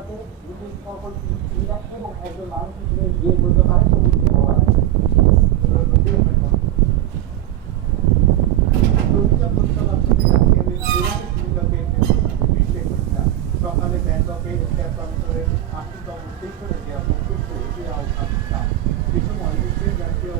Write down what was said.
সাথে যদি সকল সুবিধা এবং একজন মানুষ হিসেবে বিয়ে করতে পারে সেক্ষেত্রে হওয়া যায়। সকালে ব্যাংককে স্ট্যাপ কাউন্টারে ৮তম স্টেশনে দেওয়া প্রকল্প এটি আওতাভুক্ত। এ সময় জাতীয়